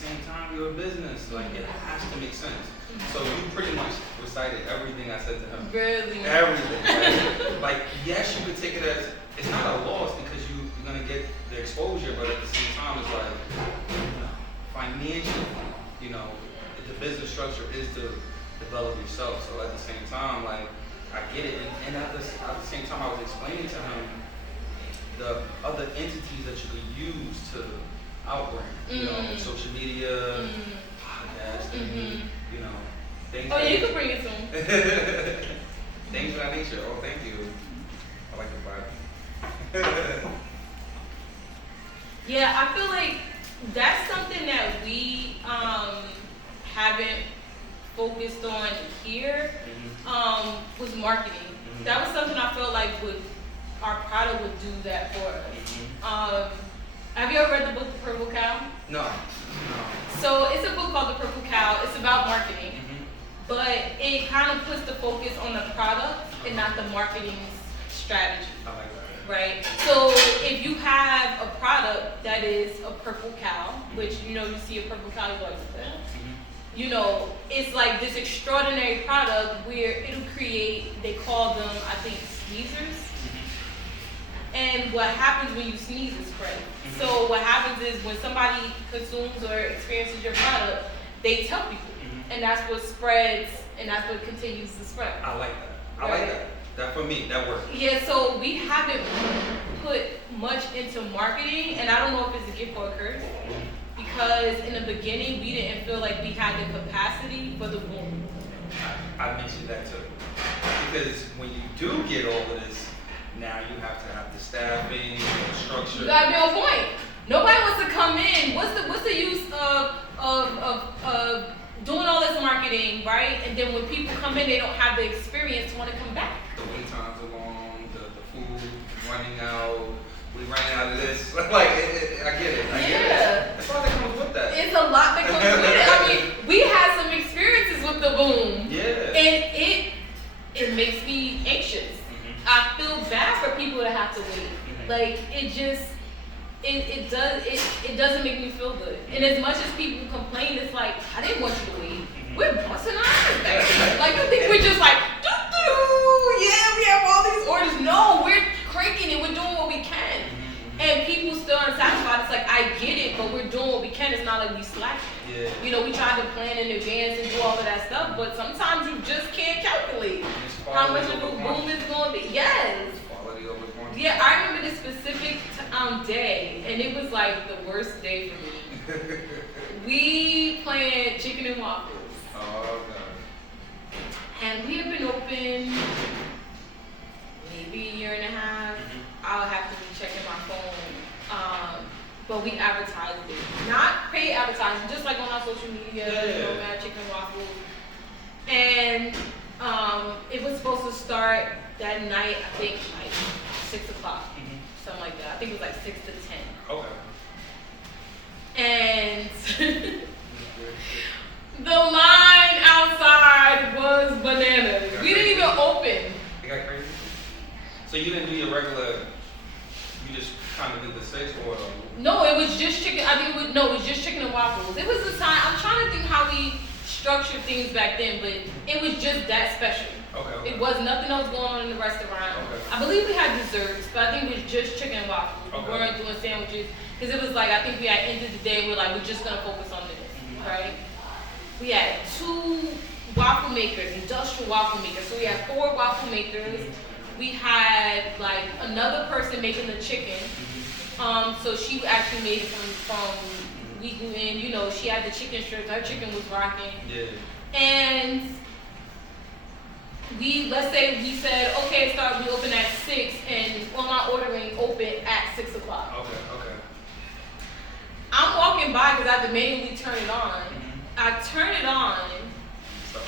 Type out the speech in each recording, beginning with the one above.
same time, you're a business. Like, it has to make sense. So you pretty much recited everything I said to him. Really? Everything. Like, yes, you could take it as, it's not a loss because you're going to get the exposure, but at the same time, it's like, financially, the business structure is to develop yourself. So at the same time, like, I get it. And at the same time, I was explaining to him the other entities that you could use to outbrand, social media, podcasting, things. Oh, yeah, you can bring it soon. Things of that nature. Oh, thank you. I like the vibe. Yeah, I feel like that's something that we haven't focused on here, was marketing. That was something I felt like our product would do that for us. Have you ever read the book The Purple Cow? No. So it's a book called The Purple Cow. It's about marketing, but it kind of puts the focus on the product and not the marketing strategy. I like that. Right? So if you have a product that is a purple cow, which you see a purple cow, you're like, it's like this extraordinary product where it'll create, they call them, I think, sneezers. And what happens when you sneeze is spread. So what happens is when somebody consumes or experiences your product, they tell people. And that's what spreads, and that's what continues to spread. I like that. I like that. That for me, that works. Yeah, so we haven't put much into marketing, and I don't know if it's a gift or a curse, because in the beginning we didn't feel like we had the capacity for the boom. I mentioned that too. Because when you do get all of this, now you have to have the staffing, the structure. You gotta be on point. Nobody wants to come in. What's the use of doing all this marketing, right? And then when people come in, they don't have the experience to want to come back. The wait times are long, the food running out, we running out of this. Like, I get it. I get it. That's all that comes with that. It's a lot that comes with it. I mean, we had some experiences with the boom. Yeah. And it makes me anxious. I feel bad for people that have to wait. Like, it doesn't make me feel good. And as much as people complain, it's like, I didn't want you to wait. We're busting our ass back here. Like, you think we're just like, yeah, we have all these orders. No, we're cranking it. We're doing what we can. And people still aren't satisfied. It's like, I get it, but we're doing what we can. It's not like we slacking. Yeah. We try to plan in advance and do all of that stuff, but sometimes you just can't calculate how much of a boom is going to be. Yes. Quality over quantity. Yeah, I remember this specific day, and it was like the worst day for me. We planned chicken and waffles. Oh, God. And we have been open maybe a year and a half. I'll have to be checking my phone. But we advertised it. Not paid advertising, just like on our social media, we had chicken and waffles. And it was supposed to start that night, I think, like 6 o'clock. Something like that. I think it was like 6 to 10. Okay. And the line outside was bananas. We didn't even open. You got crazy? So you didn't do your regular, you just kind of did the 6 or? No, it was just chicken. It was just chicken and waffles. It was the time, I'm trying to think how we structured things back then, but it was just that special. Okay. It was nothing else going on in the restaurant. Okay. I believe we had desserts, but I think it was just chicken and waffles. Okay. We weren't doing sandwiches, because it was like, I think we had ended the day, we're like, we're just gonna focus on this, right? We had 2 waffle makers, industrial waffle makers. So we had 4 waffle makers. We had like another person making the chicken. So she actually made it from Vegan, she had the chicken strips. Her chicken was rocking. Yeah. And let's say we said, okay, we open at 6, and on our ordering open at 6 o'clock. Okay. I'm walking by because I had to manually turn it on. I turn it on,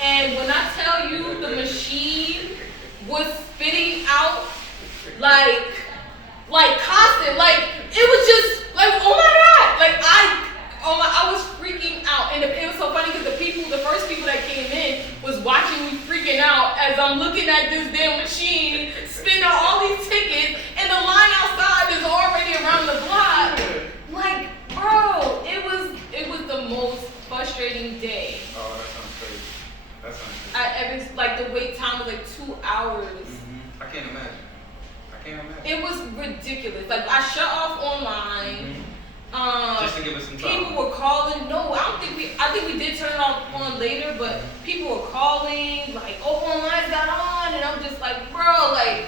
and when I tell you the machine was spitting out like constant, like it was just like, oh my God, like I was freaking out. And it was so funny because the first people that came in was watching me freaking out as I'm looking at this damn machine spitting out all these tickets, and the line outside is already around the block. Like, bro, it was the most to give it some time. People were calling. No, I think we did turn it on later, but people were calling, like, oh, online's got on, and I'm just like, bro, like,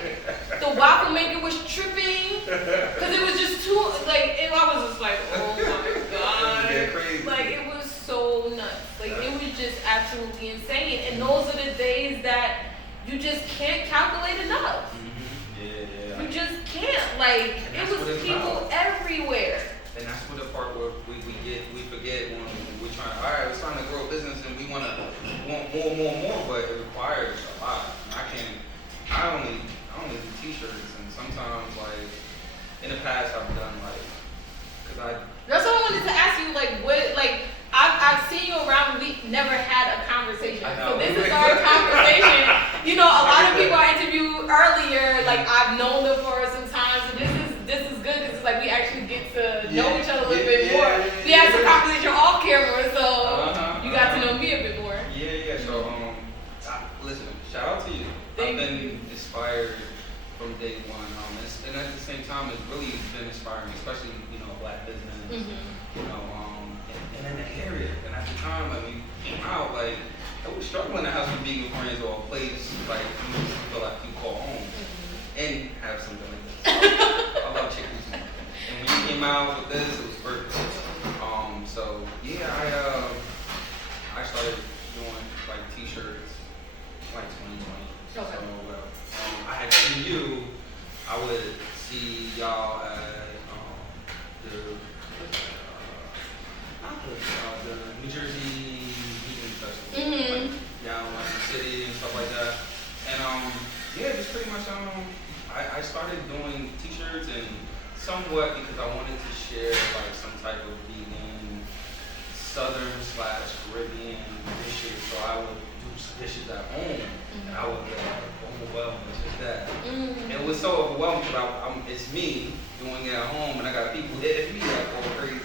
the waffle maker was tripping, because it was just too, like, and I was just like, oh my God. Like, it was so nuts. Like, it was just absolutely insane. And those are the days that you just can't calculate enough. Yeah. You just can't. Like, it was people everywhere. And that's what the part where we forget when we're trying. All right, we're trying to grow a business and we want more, but it requires a lot. I only do t-shirts, and sometimes like in the past I've done That's what I wanted to ask you. Like, what? Like, I've seen you around. We never had a conversation, so this is our conversation. You know, a lot of people I interviewed earlier, like I've known them for some time, so this is good because it's like we actually get to know each other a little bit more. We had some conversation off camera, so you got to know me a bit more. Yeah. So listen, shout out to you. I've been inspired from day one, and at the same time, it's really been inspiring, especially Black business, and in the area. And at the time, like we came out, like I was struggling to have some vegan friends or a place like you feel like you call home and have something like this. I love chicken too. And when you came out with this, it was perfect. So yeah, I started doing like t-shirts like 2020. Okay. So I had seen you. I would see y'all at the New Jersey Vegan Festival, like, down in the city and stuff like that. And just pretty much I started doing t-shirts and somewhat because I wanted to share like some type of vegan Southern/Caribbean dishes. So I would do dishes at home, and I would get overwhelmed with just that. And it was so overwhelming because it's me doing it at home, and I got people hitting me like going crazy.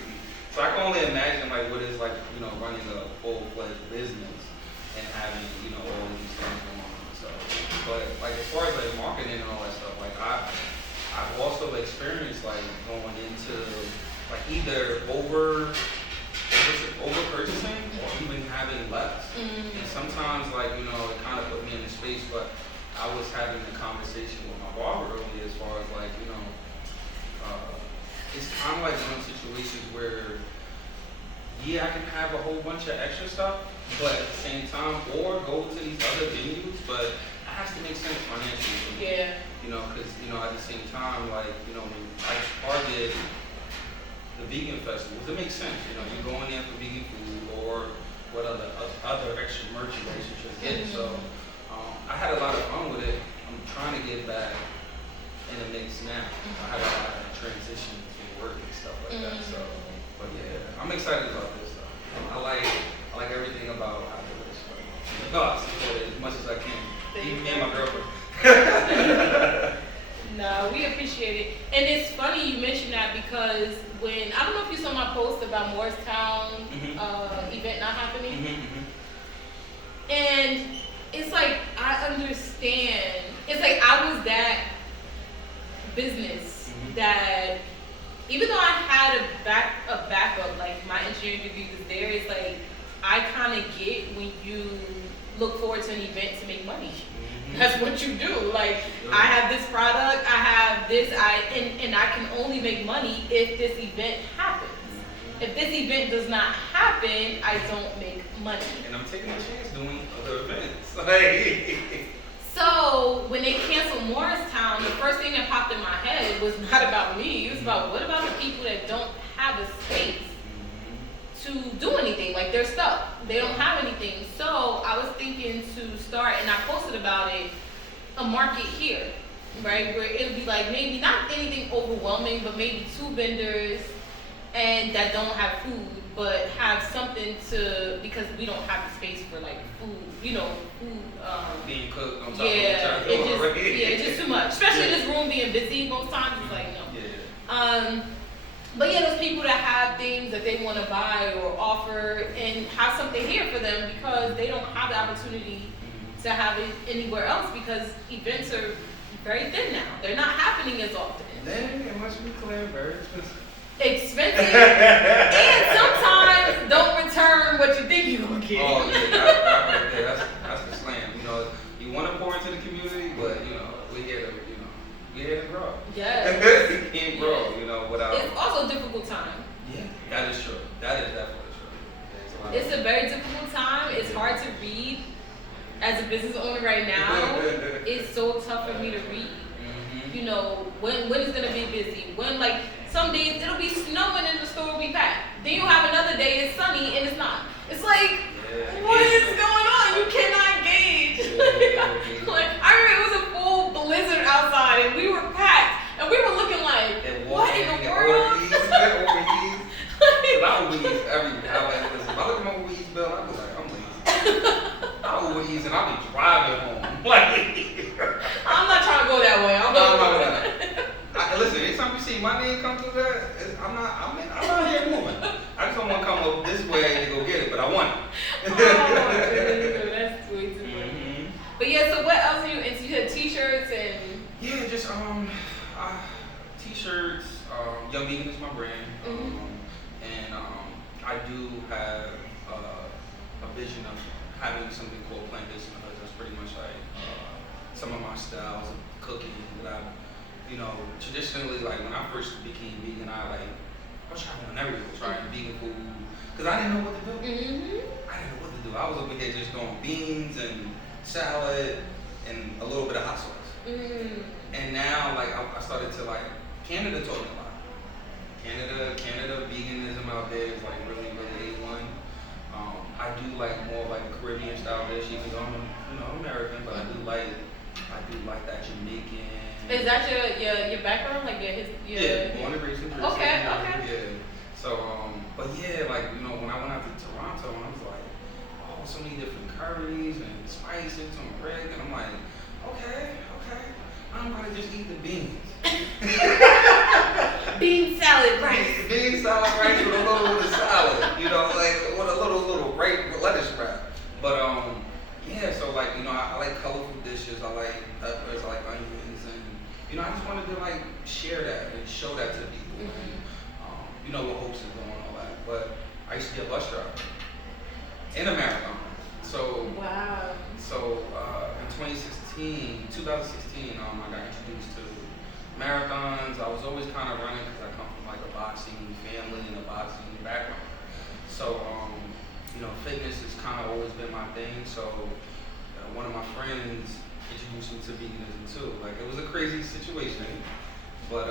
So I can only imagine like what it's like, running a full-fledged business and having, all of these things going on. So, but like as far as like marketing and all that stuff, like I've also experienced like going into like either over purchasing or even having less. And sometimes like, it kind of put me in a space, but I was having a conversation with my barber earlier as far as like, it's kind of like one of those situations where, I can have a whole bunch of extra stuff, but at the same time, or go to these other venues, but it has to make sense financially for me. Yeah. Because, at the same time, like, when I target the vegan festivals, it makes sense. You're going there for vegan food or what other extra merchandise you should get. So I had a lot of fun with it. I'm trying to get back in the mix now. I had a lot of transition between work and stuff like that. So, but yeah, I'm excited about this though. I like everything about how I do this. I support it as much as I can. Even me and my girlfriend. No, we appreciate it. And it's funny you mentioned that because when, I don't know if you saw my post about Morristown event not happening. And it's like, I understand. It's like I was that business that, even though I had a backup, like my engineering degree was there, it's like, I kind of get when you look forward to an event to make money. That's what you do. Like, I have this product, I have this, and I can only make money if this event happens. If this event does not happen, I don't make money. And I'm taking a chance doing other events. So when they canceled Morristown, the first thing that popped in my head was not about me. It was about what about the people that don't have a space to do anything, like they're stuck. They don't have anything. So I was thinking to start, and I posted about it, a market here, right? Where it would be like maybe not anything overwhelming, but maybe 2 vendors and that don't have food, but have something to, because we don't have the space for like food, being cooked on top it's just too much. Especially this room being busy most times, it's like no. But yeah, those people that have things that they want to buy or offer and have something here for them because they don't have the opportunity to have it anywhere else because events are very thin now. They're not happening as often. Then it must be clear, very expensive. Expensive. It's a very difficult time. It's hard to read. As a business owner right now, it's so tough for me to read. You know, when it's gonna be busy. When, like, some days it'll be snowing and the store will be packed. Then you have another day it's sunny and it's not. It's like, what is going on? You cannot gauge. Like, I remember it was a full blizzard outside and we were packed and we were looking like, what in the world? I overeat everywhere. Listen, if I look at my overeat bill, I be like, I'm lazy. I overeat and I be driving home. I'm not trying to go that way. Listen, anytime you see my name come through that, I'm not here moving. I just don't want to come up this way to go get it, but I want it. That's sweet too. But yeah, so what else are you into? You had t-shirts and just t-shirts. Young Vegan is my brand, and I do have a vision of having something called plant-based because that's pretty much like some of my styles of cooking that I, traditionally, like when I first became vegan, I was trying everything, trying vegan food, because I didn't know what to do. I didn't know what to do. I was over here just doing beans and salad and a little bit of hot sauce. And now, like, I started to, like, Canada taught me a lot. Canada veganism out there is like really, really A1. I do like more like a Caribbean style dish, even though I'm American, but I do like that Jamaican. Is that your background, like Yeah, born and raised in Jersey. Okay. Yeah. So but yeah, like when I went out to Toronto, I was like, oh, so many different curries and spices and bread, and I'm like, okay, I'm gonna just eat the beans. Bean salad rice. Bean salad rice with a little bit of salad, like with a little lettuce wrap. But yeah, so like I like colorful dishes. I like peppers. I like onions, and I just wanted to like share that and show that to people. What hopes is going on all that. But I used to be a bus driver in a marathon. So wow. So in 2016, I got introduced to marathons. I was always kind of running because I come from like a boxing family and a boxing background. So, fitness has kind of always been my thing. So, one of my friends introduced me to veganism too. Like, it was a crazy situation, but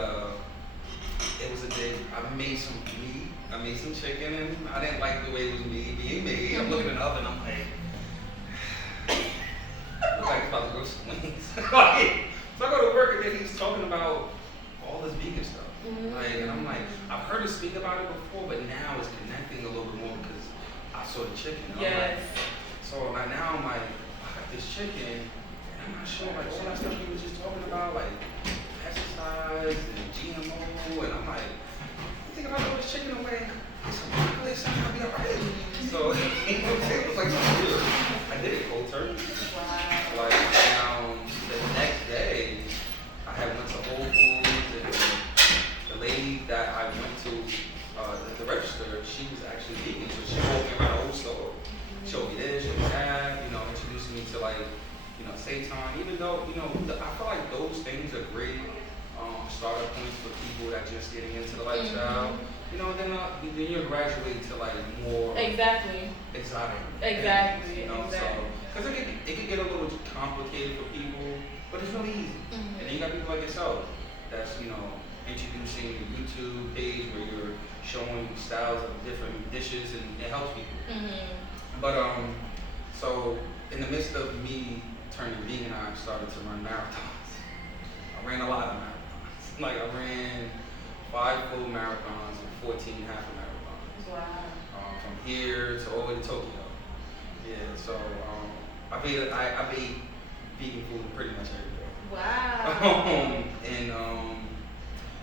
it was a day I made some meat. I made some chicken, and I didn't like the way it was being made. I'm looking in the oven, I'm like, it's about to go swings. So I go to work and then he's talking about all this vegan stuff. And I'm like, I've heard him speak about it before, but now it's connecting a little bit more because I saw the chicken. Yes. So like now I'm like, I got this chicken, and I'm not sure like all that stuff he was just talking about, like pesticides and GMO, and I'm like, I think if I throw this chicken away, it's gonna be alright. So it was like something good. I did it cold turkey. Wow. Like the next day, I had went to Whole Foods, and the lady that I went to the register, she was actually vegan, so she walked me around the whole store, showed me this, showed me that, introducing me to like, seitan. Even though I feel like those things are great startup points for people that just getting into the lifestyle. Then you're graduating to like more exotic. Exactly. Things, so because it can get a little complicated for people, but it's really easy. And then you got people like yourself that's introducing a YouTube page where you're showing styles of different dishes, and it helps people. But so in the midst of me turning vegan, I started to run marathons. I ran a lot of marathons. Like I ran 5 full marathons and 14 half marathons. Wow. From here to all the way to Tokyo. Yeah, so I made vegan food pretty much every day. Wow.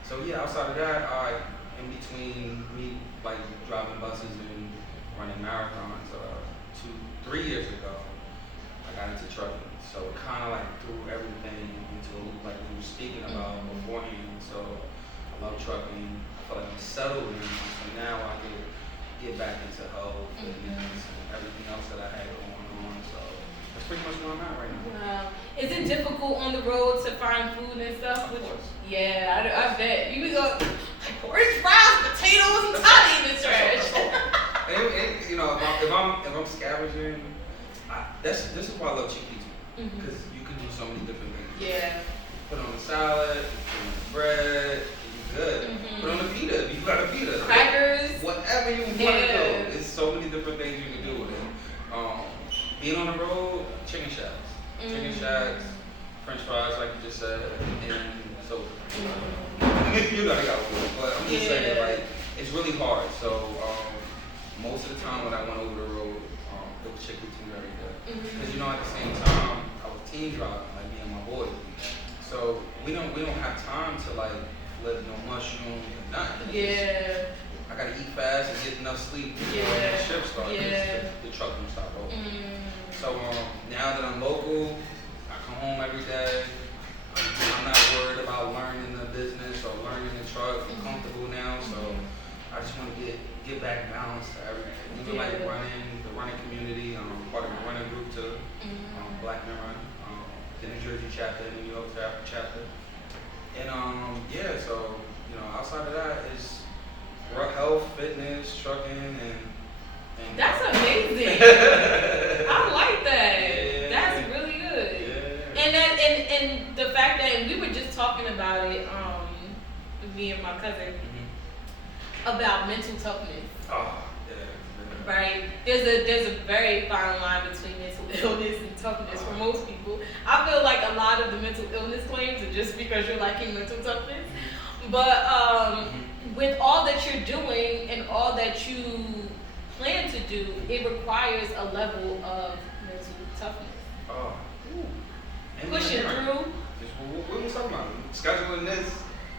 So yeah, outside of that, in between me like driving buses and running marathons, 3 years ago, I got into trucking. So it kind of like threw everything into a loop, like we were speaking about beforehand. So I love trucking. I feel like I'm settled in. So now I can get back into health and everything else that I had going on. So that's pretty much where I'm at right now. Wow. Is it difficult on the road to find food and stuff? Of course. Yeah, I bet. You go, orange fries, potatoes, and toddy in the trash. And if I'm scavenging, this is why I love chickpeas, because you can do so many different things. Yeah. Put on a salad, put on the bread, you're good. Put on a pita, you got a pita. Crackers. Whatever you want to do. There's so many different things you can do with it. Being on the road, chicken shacks. Chicken shacks, French fries, like you just said, and so you know they got food, but I'm just saying, like, it's really hard. So most of the time when I went over the road, it was chicken too very good. Because at the same time, I was team driving, like me and my boys. So we don't have time to like flip no mushrooms or nothing. Yeah. I gotta eat fast and get enough sleep before the shift starts. The truck don't stop over. So now that I'm local, I come home every day. I'm not worried about learning the business or learning the truck. I'm comfortable now, so I just want to get back balance to everything. Even like the running community. I'm part of a running group too. Black Men Run. The New Jersey chapter, the New York chapter. And so outside of that is health, fitness, trucking, and that's amazing. I like that. Yeah. That's really good. Yeah. And the fact that we were just talking about it, me and my cousin, about mental toughness. Oh, yeah. Right? There's a very fine line between mental illness and toughness for most people. I feel like a lot of the mental illness claims are just because you're lacking mental toughness. But with all that you're doing and all that you plan to do, it requires a level of mental toughness. Oh. Pushing through. What was talking about? Scheduling this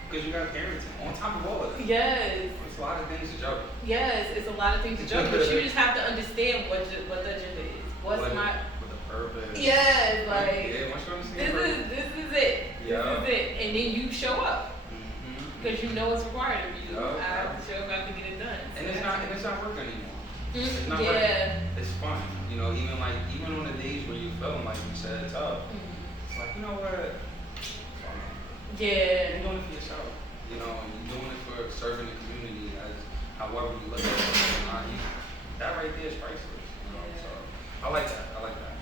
because you got parenting on top of all of it. Yes. It's a lot of things to juggle. Yes, it's a lot of things to juggle, but you just have to understand what the agenda is. What the purpose? Yes, like yeah, once you understand this is it. Yeah. This is it, and then you show up because you know it's required of you. I have to show up, I have to get it done. So and it's not work anymore. It's not work. It's fun. Even on the days where you feeling like you said tough, it's like, you know what? Yeah. You're doing it for yourself. You're doing it for serving the community as however you look at it. That right there is priceless. So I like that.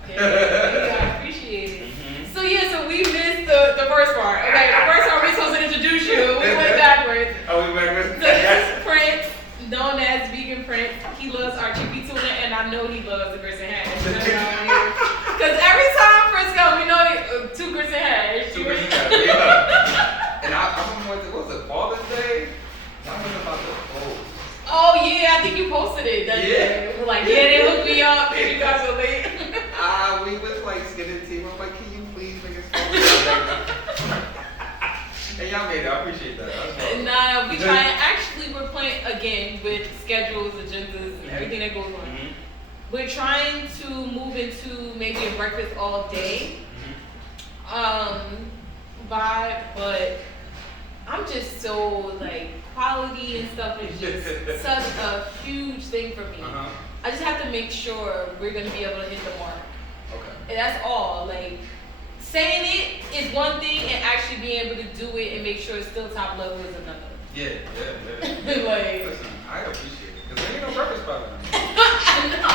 Yeah, I appreciate it. So we missed the first part. Okay, the first part we supposed to introduce you. We went backwards. Oh, we went backwards. So this is Prince, known as Vegan Prince. He loves our chippy tuna, and I know he loves the grits and hash. Because every time Prince comes, we know 2 grits and hash. 2 grits and hash, yeah. And I remember, what was it, Father's Day? I was about to post. Oh yeah, I think you posted it that day. We're like, they hooked me up, and you guys were late. We was like skinning the team. I'm like, can you please make it And y'all made it. I appreciate that. Nah, we try and actually we're playing again with schedules, agendas, and everything that goes on. We're trying to move into maybe a breakfast all day vibe, but I'm just so like quality and stuff is just such a huge thing for me. I just have to make sure we're gonna be able to hit the mark. Okay. And that's all. Like saying it is one thing, and actually being able to do it and make sure it's still top level is another. Yeah. Like, listen, I appreciate it because there ain't no breakfast by now. I know.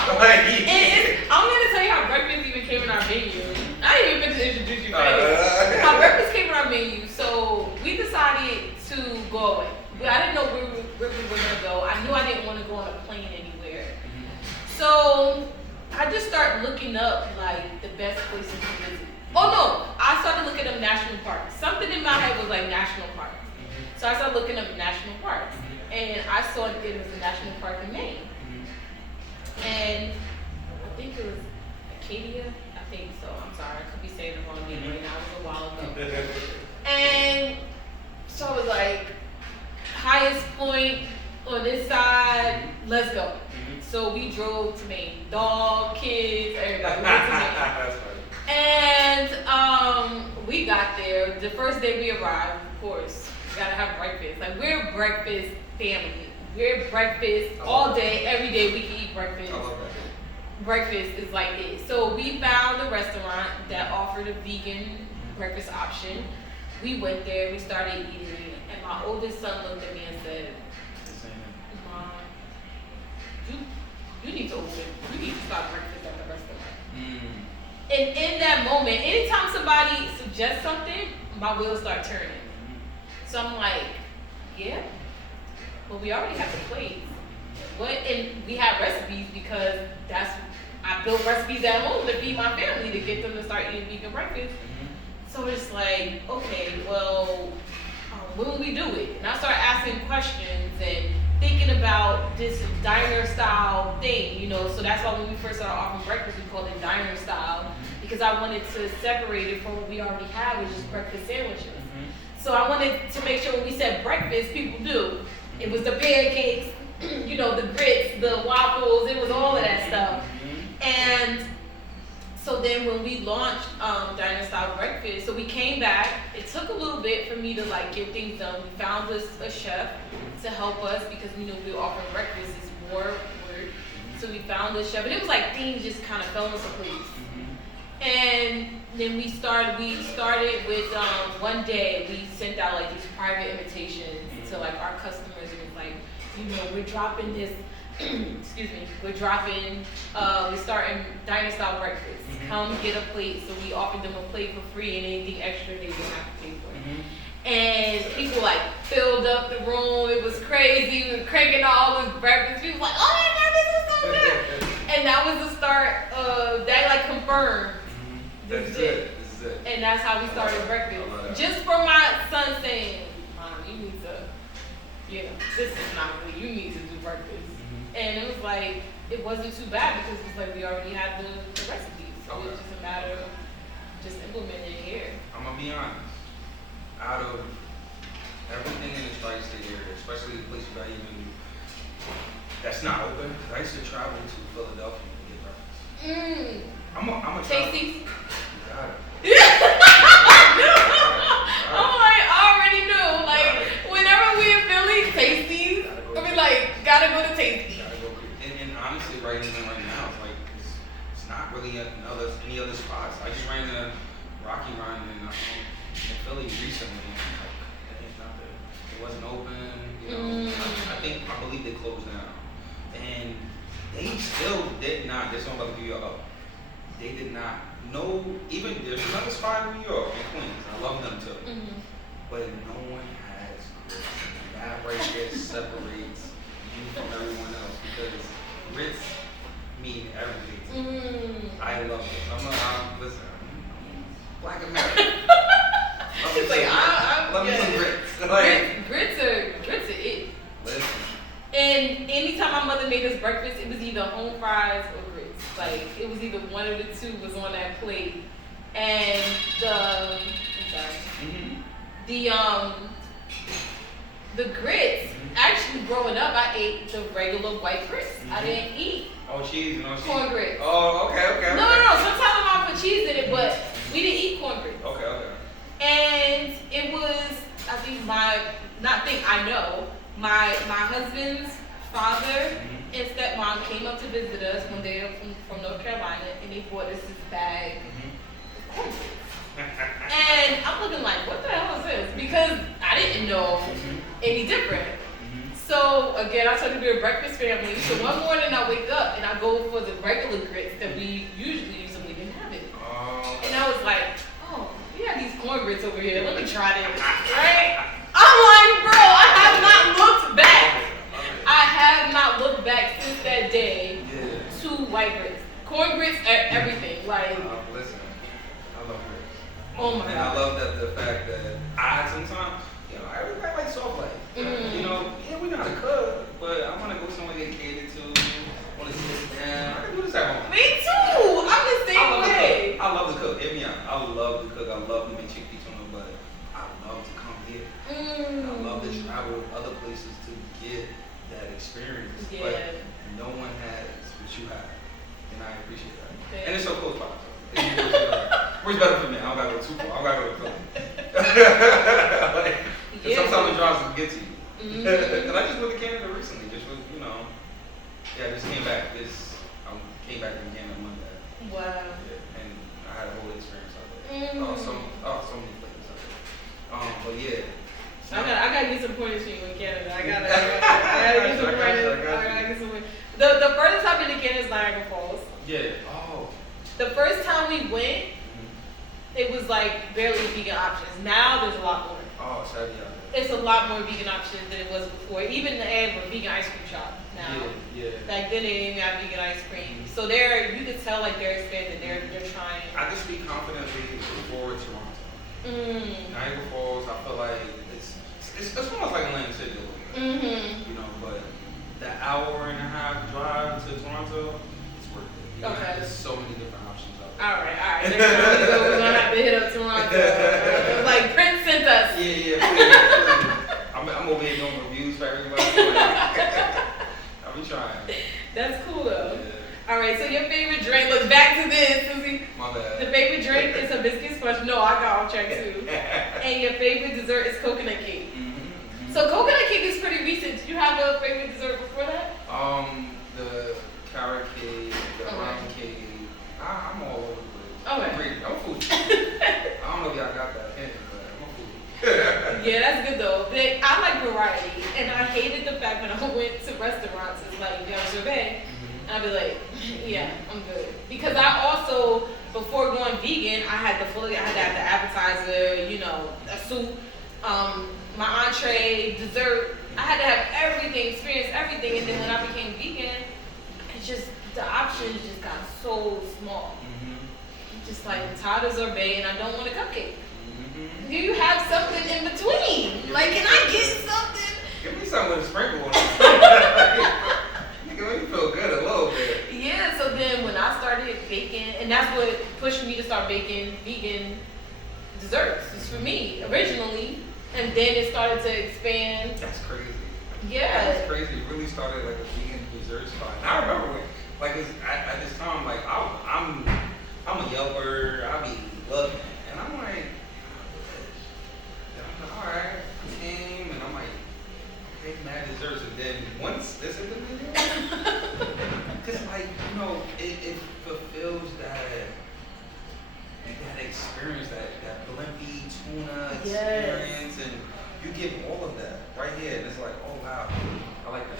I'm gonna tell you how breakfast even came in our menu. I didn't even finish to introduce you. How breakfast came in our menu. So we decided to go away. I didn't know where we were gonna go. I knew I didn't want to go on a plane anywhere. So I just started looking up like the best places to visit. Oh no, I started looking up national parks. Something in my head was like national parks. So I started looking up national parks, and I saw it was a national park in Maine. And I think it was Acadia. I think so. I'm sorry, I could be saying the wrong name right now. It was a while ago. And so I was like, highest point on this side, let's go. So we drove to Maine. Dog, kids, everybody. We went to Maine. That's funny. And we got there. The first day we arrived, of course, we gotta have breakfast. Like, we're a breakfast family. We're breakfast all day, every day we can eat breakfast. I love that. Breakfast is like it. So we found a restaurant that offered a vegan breakfast option. We went there, we started eating, and my oldest son looked at me and said, Mom, you need to open. You need to start breakfast at the restaurant. And in that moment, anytime somebody suggests something, my wheels start turning. So I'm like, yeah, well, we already have the plates. And we have recipes because I built recipes at home to feed my family to get them to start eating vegan breakfast. So it's like, okay, well, when will we do it? And I started asking questions and thinking about this diner style thing, you know. So that's why when we first started offering breakfast, we called it diner style, because I wanted to separate it from what we already have, which is breakfast sandwiches. So I wanted to make sure when we said breakfast, people knew it was the pancakes, you know, the grits, the waffles, it was all of that stuff. And so then when we launched Diner Style Breakfast, so we came back. It took a little bit for me to like get things done. We found a chef to help us because we knew we were offering breakfast is more work. So we found a chef, and it was like things just kind of fell into place. And then we started with one day we sent out like these private invitations to like our customers. It was like, you know, we're dropping this. We're starting Diner Style Breakfast. Come get a plate. So we offered them a plate for free, and anything extra they didn't have to pay for. And people like filled up the room. It was crazy. We were cranking all this breakfast. People were like, oh my God, this is so good. And that was the start of that, like confirmed. This is it. And that's how we started breakfast. Just from my son saying, Mom, you need to, you know, this is not good. You need to do breakfast. And it was like, it wasn't too bad because it was like we already had the recipes. So it was just a matter of just implementing it here. I'm going to be honest. Out of everything in the tri-state area, especially the places that's not open, because I used to travel to Philadelphia to get breakfast. I'm a Tasty. Got it. I'm like, I already knew. Like, whenever we in Philly, Tasty. I mean, like, gotta go to Tasty. And honestly, right now, it's like it's not really any other spots. I just ran a Rocky Run in Philly recently. Like, it's not there. It wasn't open. You know, I believe they closed down, and they still did not. This one about to give you up. They did not. No, even there's another spot in New York, in Queens. I love them too. But no one has grits. That right there separates you from everyone else because grits mean everything to me. I love it. Listen, I'm Black American. Love me some grits. Like, grits are it. Listen. And anytime my mother made us breakfast, it was either home fries or grits. Like, it was either one of the two was on that plate. And the grits, actually growing up, I ate the regular white grits. I didn't eat corn grits. Oh, okay. No. Sometimes my mom put cheese in it, but we didn't eat corn grits. Okay. And it was, my husband's father and stepmom came up to visit us when they were from North Carolina, and they bought us this bag of corn grits. And I'm looking like, what the hell is this? Because I didn't know any different. So again, I told you we're a breakfast family. So one morning I wake up and I go for the regular grits that we usually use, and we didn't have it. And I was like, oh, we have these corn grits over here. Let me try this, right? I'm like, bro, I have not looked back. I have not looked back since that day to white grits. Corn grits are everything. Like, listen, I love grits. Oh my God. And I love the fact that I sometimes, everybody likes soft life. We know how to cook, but I want to go somewhere get catered to. Want to sit down. I can do this at home. Me too. I'm the same way. I love to cook. Hear me out. I love to cook. I love to make chickpea tuna, but I love to come here. I love to travel other places to get that experience. Yeah. But no one has what you have, and I appreciate that. Yeah. And it's so close by. Where's better for me? I don't gotta go too far. I don't gotta go to Philly. Sometimes it drives to get to you. And I just went to Canada recently. Just came back. I came back from Canada Monday. Wow. Yeah, and I had a whole experience out there. So many places out there. But yeah. I gotta get some pointers for you in Canada. I gotta get some pointers. The furthest I've been to Canada is Niagara Falls. Yeah. Oh. The first time we went, it was like barely vegan options. Now there's a lot more. Oh, sorry, yeah. It's a lot more vegan options than it was before. Even the ad for vegan ice cream shop now. Yeah. Back then they didn't even have vegan ice cream. So you could tell like they're expanding. They're trying. I can speak confidently for Toronto. Niagara Falls, I feel like it's almost like Atlantic City a little bit. You know, but the hour and a half drive to Toronto, it's worth it. You know, Okay. There's so many different options out there. All right. Next time we go, we're gonna have to hit up Toronto. Like Prince sent us. Yeah. I'm over here doing reviews for everybody. I'll be trying. That's cool though. Yeah. All right. So your favorite drink? Look back to this, Susie. My bad. The favorite drink is hibiscus punch. No, I got off track too. And your favorite dessert is coconut cake. So coconut cake is pretty recent. Did you have a favorite dessert before that? The carrot cake, the rum cake. I'm all over the place. Okay. I'm a foodie. I don't know if y'all got that in, but I'm a foodie. Yeah, that's good though. I like variety, and I hated the fact when I went to restaurants, it's like, you got a sorbet, and I'd be like, yeah, I'm good. Because I also, before going vegan, I had to have the appetizer, you know, a soup, my entree, dessert. I had to have everything, experience everything, and then when I became vegan, it's just, the options just got so small. Just like, I'm tired of sorbet, and I don't want a cupcake. Do you have something in between? Like, can I get something? Give me something with a sprinkle on it. Nigga, make me feel good a little bit. Yeah, so then when I started baking, and that's what pushed me to start baking vegan desserts. It's for me, originally. And then it started to expand. That's crazy. Yeah. That's crazy. It really started like a vegan dessert spot. And I remember when, like, at this time, like, I'm a Yelper. I be looking. And I'm like, alright, I came and I'm like, okay, mad desserts. And then once this is the video, because like, you know, it fulfills that experience, that blimpy tuna experience, and you get all of that right here. And it's like, oh wow, I like that.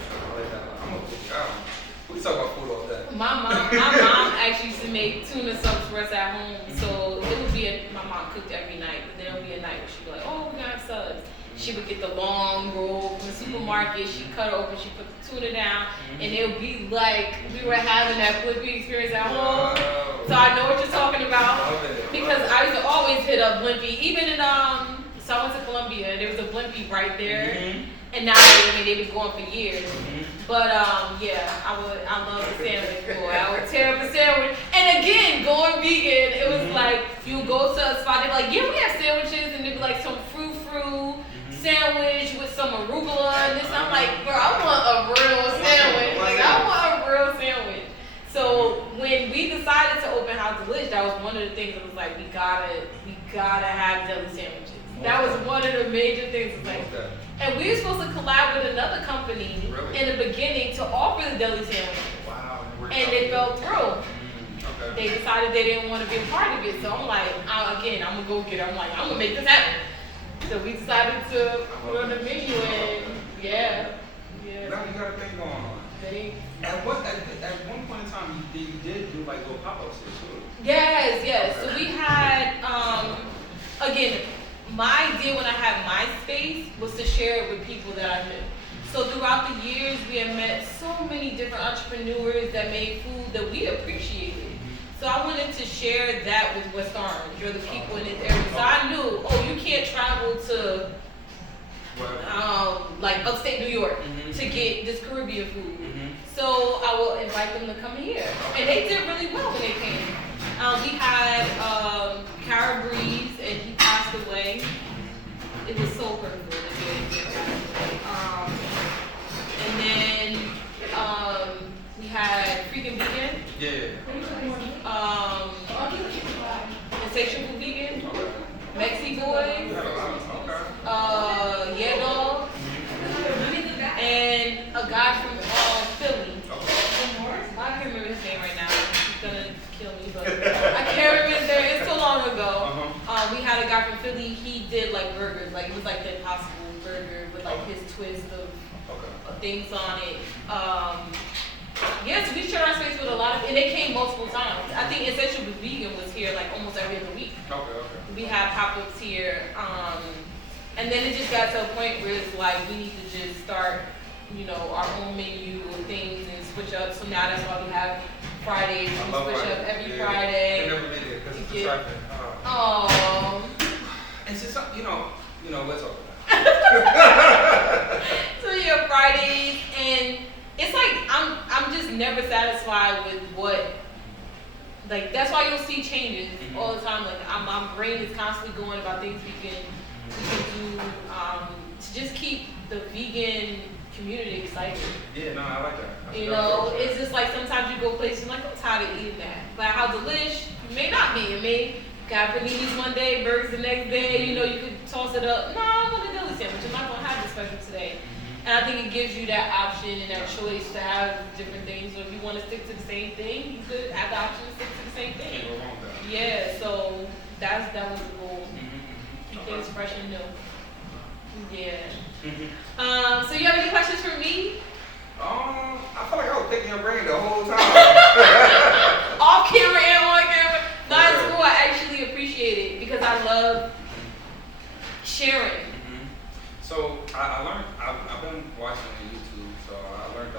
I'm a food guy. We can talk about food all day. My mom actually used to make tuna subs for us at home. So it would be my mom cooked every night, but then it would be a night where she'd be like, oh, we're gonna have subs. She would get the long roll from the supermarket, she'd cut it open, she'd put the tuna down, and it would be like we were having that Blimpie experience at home. So I know what you're talking about. Because I used to always hit up Blimpie. Even in so I went to Columbia, there was a Blimpie right there. And now they've been going for years. But yeah, I love the sandwich boy. I would tear up a sandwich. And again, going vegan, it was like you go to a spot, they'd be like, yeah, we have sandwiches, and there'd be like some frou-frou sandwich with some arugula and this. I'm like, bro, I want a real sandwich. Like, I want a real sandwich. So when we decided to open How Delish, that was one of the things that was like, we gotta have deli sandwiches. That was one of the major things. Like, and we were supposed to collab with another company in the beginning to offer the deli sandwiches. Wow. And they fell through. They decided they didn't want to be a part of it. So I'm like, I'm gonna go get it. I'm like, I'm gonna make this happen. So we decided to put on the menu, and yeah. Now you got a thing going on. At one point in time, you did do like little pop-ups too. Yes. So we had, again, my idea when I had my space was to share it with people that I knew. So throughout the years, we have met so many different entrepreneurs that made food that we appreciated. So I wanted to share that with West Orange, or the people in this area. So I knew, you can't travel to like upstate New York to get this Caribbean food. So I will invite them to come here. And they did really well when they came. We had Cara Breeze, and he passed away. It was so hurtful that he passed away. And then we had Freaking Vegan. Insatiable Vegan. Mexi Boy. Yeah Dog. And a guy from Philly. I can't remember his name right now. He's gonna kill me, but I can't remember his name. It's so long ago. We had a guy from Philly. He did like burgers. Like, it was like the Impossible burger with like his twist of things on it. Yes, we shared our space with a lot of, and they came multiple times. I think Essential Vegan was here like almost every other week. Okay. We have pop-ups here, and then it just got to a point where it's like we need to just start, our own menu of things and switch up. So now that's why we have Fridays. We switch up every Friday. I never made it because it's distracting. Oh. And since let's talk about it. So yeah, Fridays, and it's like I'm just never satisfied with what. Like that's why you'll see changes all the time. Like my brain is constantly going about things we can do to just keep the vegan community excited. Yeah, no, I like that. It's just like sometimes you go places and like I'm tired of eating that, but how delish may not be. It may got paninis one day, burgers the next day. You could toss it up. No, I want a deli sandwich. I'm not gonna have this special today. And I think it gives you that option and that choice to have different things. So if you want to stick to the same thing, you could have the option to stick to the same thing. Can't go wrong with that. Yeah, so that was the goal. Keep things fresh and new. Yeah. So you have any questions for me? I feel like I was picking your brain the whole time. Off camera and on camera. That's cool. I actually appreciate it because I love sharing. So I learned. I've been watching on YouTube, so I learned a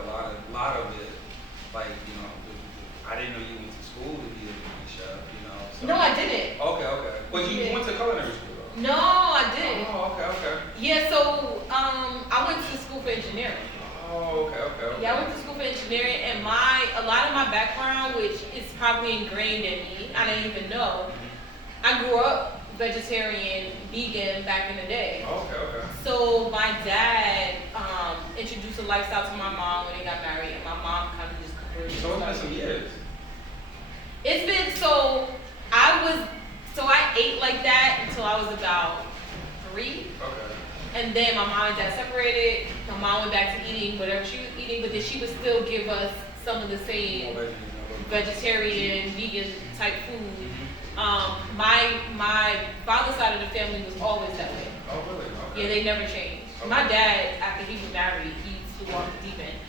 lot of it. Like I didn't know you went to school to be a vegan chef. So. No, I didn't. Okay. But you went to culinary school though. No, I didn't. Oh, okay. Yeah, so I went to school for engineering. Oh, okay. Yeah, I went to school for engineering, and a lot of my background, which is probably ingrained in me, I didn't even know. I grew up vegetarian, vegan back in the day. Okay. So my dad introduced a lifestyle to my mom when they got married, and my mom kind of just converted. So it's been some years. It's been I ate like that until I was about 3. Okay. And then my mom and dad separated. My mom went back to eating whatever she was eating, but then she would still give us some of the same vegetarian, vegan type food. My father's side of the family was always that way. Oh, really? Okay. Yeah, they never changed. Okay. My dad, after he was married, he flew off the deep end.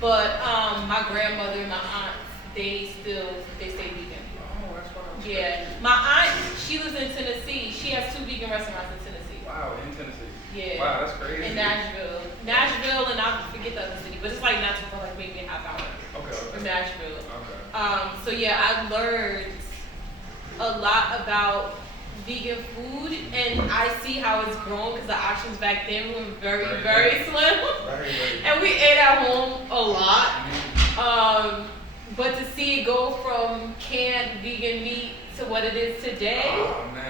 But my grandmother and my aunts, they stay vegan. Oh, that's fine. Yeah, my aunt, she lives in Tennessee. She has 2 vegan restaurants in Tennessee. Wow, in Tennessee. Yeah. Wow, that's crazy. In Nashville, and I forget the other city, but it's like not too far, like maybe a half hour from Nashville. Okay. So yeah, I learned a lot about vegan food, and I see how it's grown because the options back then were very, very slim. Very. And we ate at home a lot. But to see it go from canned vegan meat to what it is today,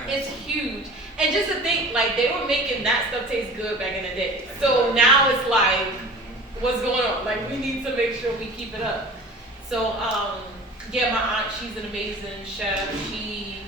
it's huge. And just to think, like, they were making that stuff taste good back in the day. So now it's like, what's going on? Like, we need to make sure we keep it up. So, yeah, my aunt, she's an amazing chef. She